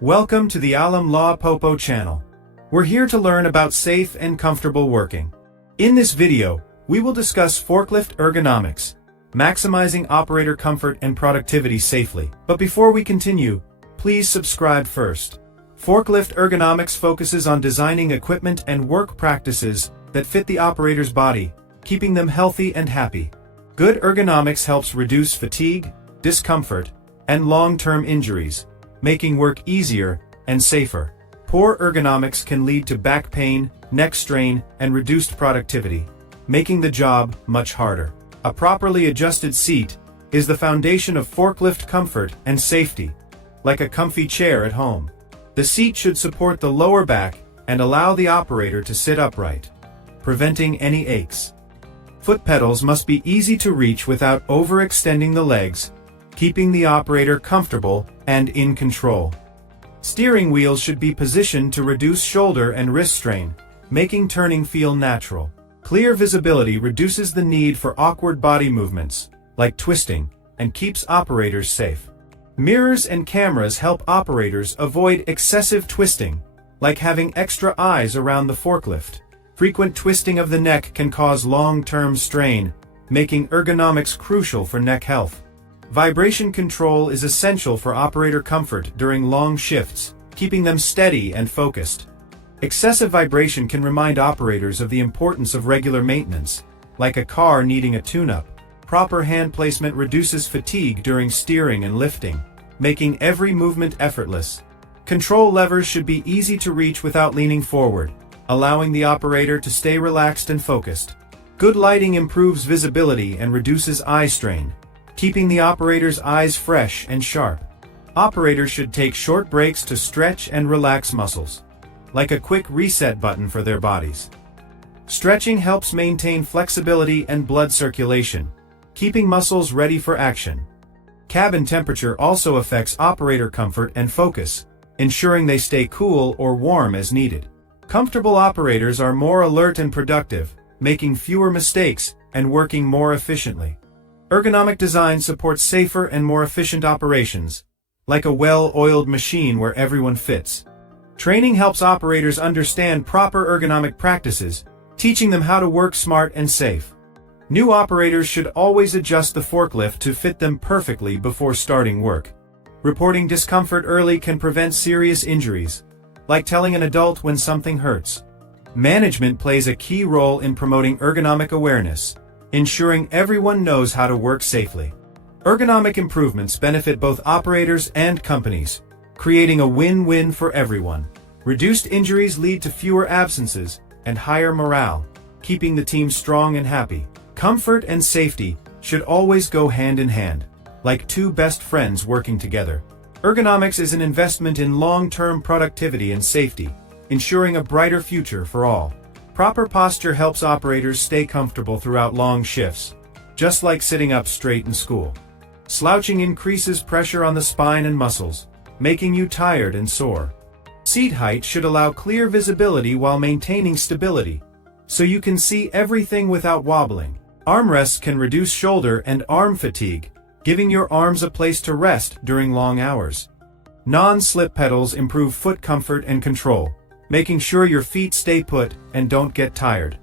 Welcome to the Alam La Popo channel. We're here to learn about safe and comfortable working. In this video, we will discuss forklift ergonomics, maximizing operator comfort and productivity safely. But before we continue, please subscribe first. Forklift ergonomics focuses on designing equipment and work practices that fit the operator's body, keeping them healthy and happy. Good ergonomics helps reduce fatigue, discomfort, and long-term injuries, making work easier and safer. Poor ergonomics can lead to back pain, neck strain, and reduced productivity, making the job much harder. A properly adjusted seat is the foundation of forklift comfort and safety, like a comfy chair at home. The seat should support the lower back and allow the operator to sit upright, preventing any aches. Foot pedals must be easy to reach without overextending the legs, keeping the operator comfortable and in control. Steering wheels should be positioned to reduce shoulder and wrist strain, making turning feel natural. Clear visibility reduces the need for awkward body movements, like twisting, and keeps operators safe. Mirrors and cameras help operators avoid excessive twisting, like having extra eyes around the forklift. Frequent twisting of the neck can cause long-term strain, making ergonomics crucial for neck health. Vibration control is essential for operator comfort during long shifts, keeping them steady and focused. Excessive vibration can remind operators of the importance of regular maintenance, like a car needing a tune-up. Proper hand placement reduces fatigue during steering and lifting, making every movement effortless. Control levers should be easy to reach without leaning forward, allowing the operator to stay relaxed and focused. Good lighting improves visibility and reduces eye strain, keeping the operator's eyes fresh and sharp. Operators should take short breaks to stretch and relax muscles, like a quick reset button for their bodies. Stretching helps maintain flexibility and blood circulation, keeping muscles ready for action. Cabin temperature also affects operator comfort and focus, ensuring they stay cool or warm as needed. Comfortable operators are more alert and productive, making fewer mistakes and working more efficiently. Ergonomic design supports safer and more efficient operations, like a well-oiled machine where everyone fits. Training helps operators understand proper ergonomic practices, teaching them how to work smart and safe. New operators should always adjust the forklift to fit them perfectly before starting work. Reporting discomfort early can prevent serious injuries, like telling an adult when something hurts. Management plays a key role in promoting ergonomic awareness, ensuring everyone knows how to work safely. Ergonomic improvements benefit both operators and companies, creating a win-win for everyone. Reduced injuries lead to fewer absences and higher morale, keeping the team strong and happy. Comfort and safety should always go hand in hand, like two best friends working together. Ergonomics is an investment in long-term productivity and safety, ensuring a brighter future for all. Proper posture helps operators stay comfortable throughout long shifts, just like sitting up straight in school. Slouching increases pressure on the spine and muscles, making you tired and sore. Seat height should allow clear visibility while maintaining stability, so you can see everything without wobbling. Armrests can reduce shoulder and arm fatigue, giving your arms a place to rest during long hours. Non-slip pedals improve foot comfort and control, making sure your feet stay put and don't get tired.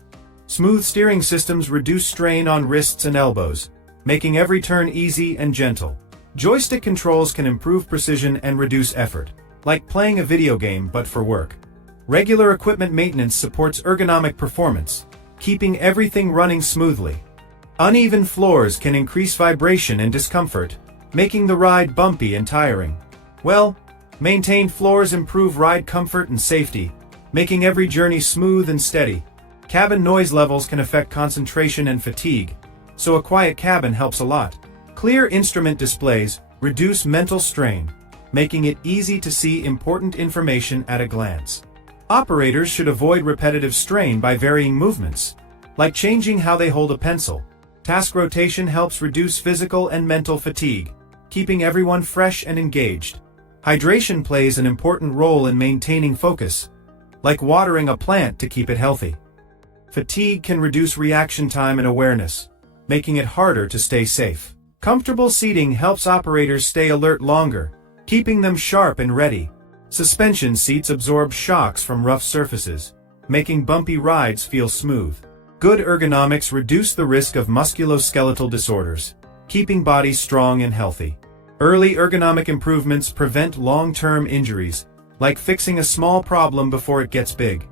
Smooth steering systems reduce strain on wrists and elbows, making every turn easy and gentle. Joystick controls can improve precision and reduce effort, like playing a video game but for work. Regular equipment maintenance supports ergonomic performance, keeping everything running smoothly. Uneven floors can increase vibration and discomfort, making the ride bumpy and tiring. Maintained floors improve ride comfort and safety, making every journey smooth and steady. Cabin noise levels can affect concentration and fatigue, so a quiet cabin helps a lot. Clear instrument displays reduce mental strain, making it easy to see important information at a glance. Operators should avoid repetitive strain by varying movements, like changing how they hold a pencil. Task rotation helps reduce physical and mental fatigue, keeping everyone fresh and engaged. Hydration plays an important role in maintaining focus, like watering a plant to keep it healthy. Fatigue can reduce reaction time and awareness, making it harder to stay safe. Comfortable seating helps operators stay alert longer, keeping them sharp and ready. Suspension seats absorb shocks from rough surfaces, making bumpy rides feel smooth. Good ergonomics reduce the risk of musculoskeletal disorders, keeping bodies strong and healthy. Early ergonomic improvements prevent long-term injuries, like fixing a small problem before it gets big.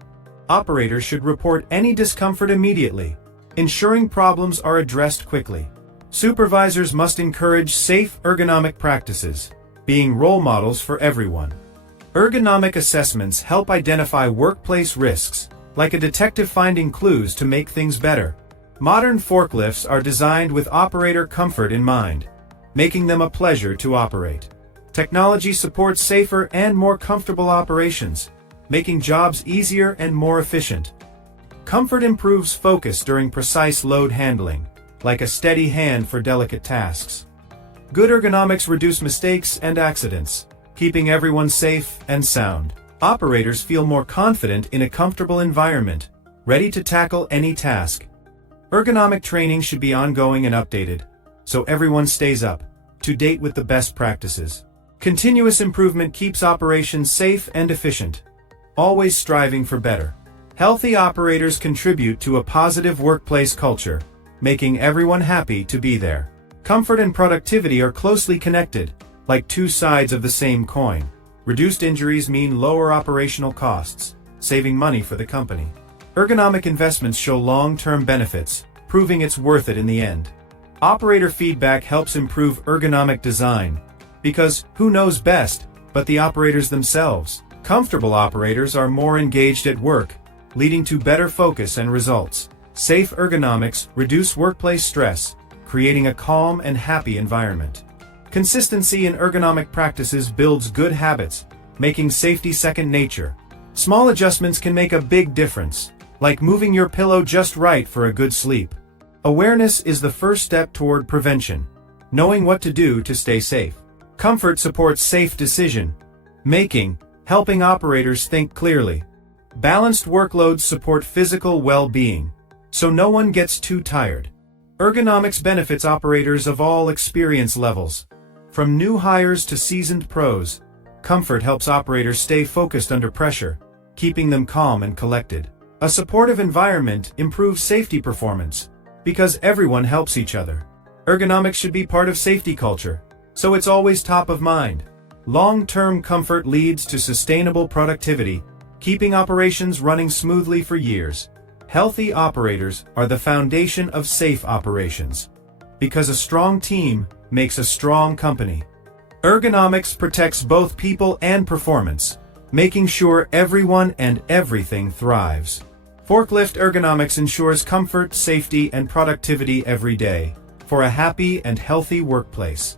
Operators should report any discomfort immediately, ensuring problems are addressed quickly. Supervisors must encourage safe ergonomic practices, being role models for everyone. Ergonomic assessments help identify workplace risks, like a detective finding clues to make things better. Modern forklifts are designed with operator comfort in mind, making them a pleasure to operate. Technology supports safer and more comfortable operations, making jobs easier and more efficient. Comfort improves focus during precise load handling, like a steady hand for delicate tasks. Good ergonomics reduce mistakes and accidents, keeping everyone safe and sound. Operators feel more confident in a comfortable environment, ready to tackle any task. Ergonomic training should be ongoing and updated, so everyone stays up to date with the best practices. Continuous improvement keeps operations safe and efficient, always striving for better. Healthy operators contribute to a positive workplace culture, making everyone happy to be there. Comfort and productivity are closely connected, like two sides of the same coin. Reduced injuries mean lower operational costs, saving money for the company. Ergonomic investments show long-term benefits, proving it's worth it in the end. Operator feedback helps improve ergonomic design, because who knows best but the operators themselves? Comfortable operators are more engaged at work, leading to better focus and results. Safe ergonomics reduce workplace stress, creating a calm and happy environment. Consistency in ergonomic practices builds good habits, making safety second nature. Small adjustments can make a big difference, like moving your pillow just right for a good sleep. Awareness is the first step toward prevention, knowing what to do to stay safe. Comfort supports safe decision making, helping operators think clearly. Balanced workloads support physical well-being, so no one gets too tired. Ergonomics benefits operators of all experience levels. From new hires to seasoned pros, comfort helps operators stay focused under pressure, keeping them calm and collected. A supportive environment improves safety performance, because everyone helps each other. Ergonomics should be part of safety culture, so it's always top of mind. Long-term comfort leads to sustainable productivity, keeping operations running smoothly for years. Healthy operators are the foundation of safe operations, because a strong team makes a strong company. Ergonomics protects both people and performance, making sure everyone and everything thrives. Forklift Ergonomics ensures comfort, safety, and productivity every day for a happy and healthy workplace.